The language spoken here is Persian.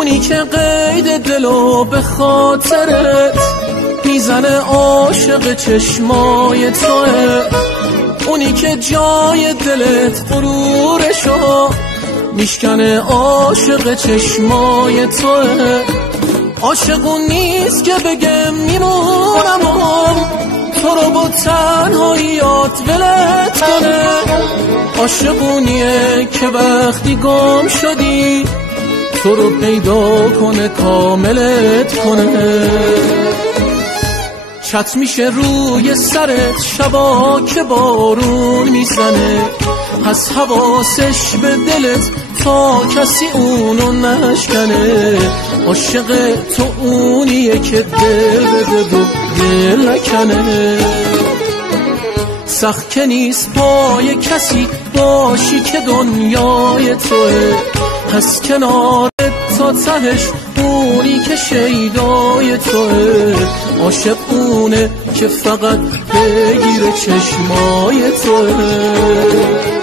اونی که قید دلو به خاطرت میزنه عاشق چشمای توه، اونی که جای دلت غرورشو میشکنه عاشق چشمای توه. عاشق اون نیست که بگم میمونم تو رو با تنهاییات ولت کنه، عاشق اونیه که وقتی گم شدی تو رو پیدا کنه کاملت کنه. چت میشه روی سرت شبا که بارون میزنه، پس حواسش به دلت تا کسی اونو نشکنه. عاشق تو اونیه که دل بده و دل نکنه. سخت که نیست پای کسی باشی که دنیای توه، پس کنارت تا تهش اونی که شیدای توه. عاشق اونه که فقط بگیره چشمای توه.